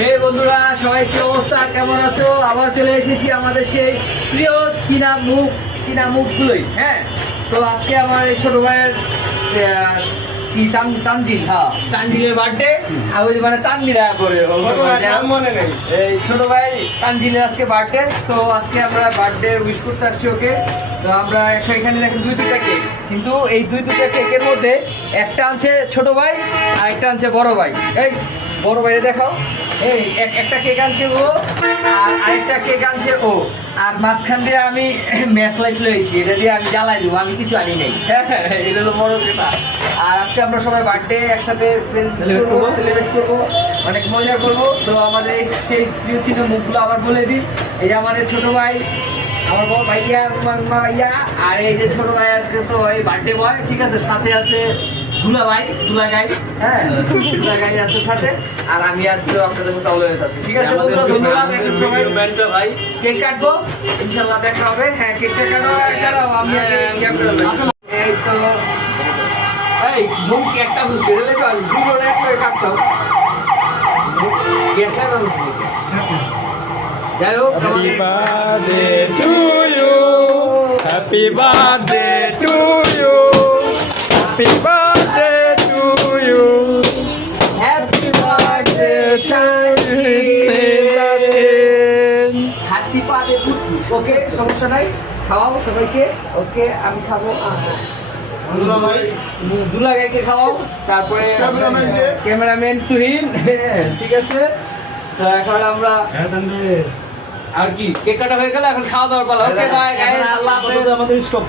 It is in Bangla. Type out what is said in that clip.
হে বন্ধুরা, সবাই কি অবস্থা, কেমন আছো? আবার চলে এসেছি আমাদের সেই প্রিয় চীনা মুখগুলোই। হ্যাঁ, তো আজকে আমার এই ছোট ভাইয়ের কি তানজিল, তানজিলের বার্থডে। মানে তানজিরা করে এই ছোট ভাই তানজিলের আজকে বার্থডে। তো আজকে আমরা বার্থডে উইশ করতে আসছি ওকে। তো আমরা এখানে দেখেন দুইটা কেক, কিন্তু এই দুইটা কেকের মধ্যে একটা আনছে ছোট ভাই আর একটা আনছে বড় ভাই। এই বড় ভাইরে দেখাও। এই একটা কেক আনছে ও আর আরেকটা কেক আনছে ও, আর মাঝখান দিয়ে আমি ম্যাচ লাইট লয়েছি, এটা দিয়ে আমি জ্বালাই দেবো, আমি কিছু আনি নাই। এটা তো বড় কথা। আর আজকে আমরা সবাই বার্থডে একসাথে সেলিব্রেট করবো, অনেক মজা করবো। তো আমাদের সেই প্রিয় ছিল মুখগুলো আবার বলে দিই। এই যে আমাদের ছোট ভাই, আমার বড় ভাইয়া ভাইয়া, আর এই যে ছোট ভাই আজকে তো এই বার্থডে বয়, ঠিক আছে। সাথে আছে দুলাগাই, হ্যাঁ দুলাগাই আছে সাথে। আর আমি আজকে আপনাদের সাথে অলওয়েজ আছি, ঠিক আছে বন্ধুরা। ধন্যবাদ। এখন সবাই ভাই কেক কাটবো, ইনশাআল্লাহ দেখা হবে। হ্যাঁ, কেকটা কাটো, আমি এই তো এই মুখ একটা বুঝতে গেলে দুটো একলাই কাটতাম। যাই হোক, Happy birthday to you. Happy birthday to you. Happy birthday to you. Happy birthday happy birthday to you. Okay, সমস্যা নাই, খাওয়াও সবাইকে। ওকে, আমি খাবো। দুলাগাইকে খাওয়াও, তারপরে ক্যামেরাম্যান তুহিন, ঠিক আছে। তো এখন আমরা আর কি কেক কাটা হয়ে গেল, এখন খাওয়া দাওয়ার পালা। ওকে বাই গাইস, আল্লাহ হাফেজ। আমাদের স্টপ।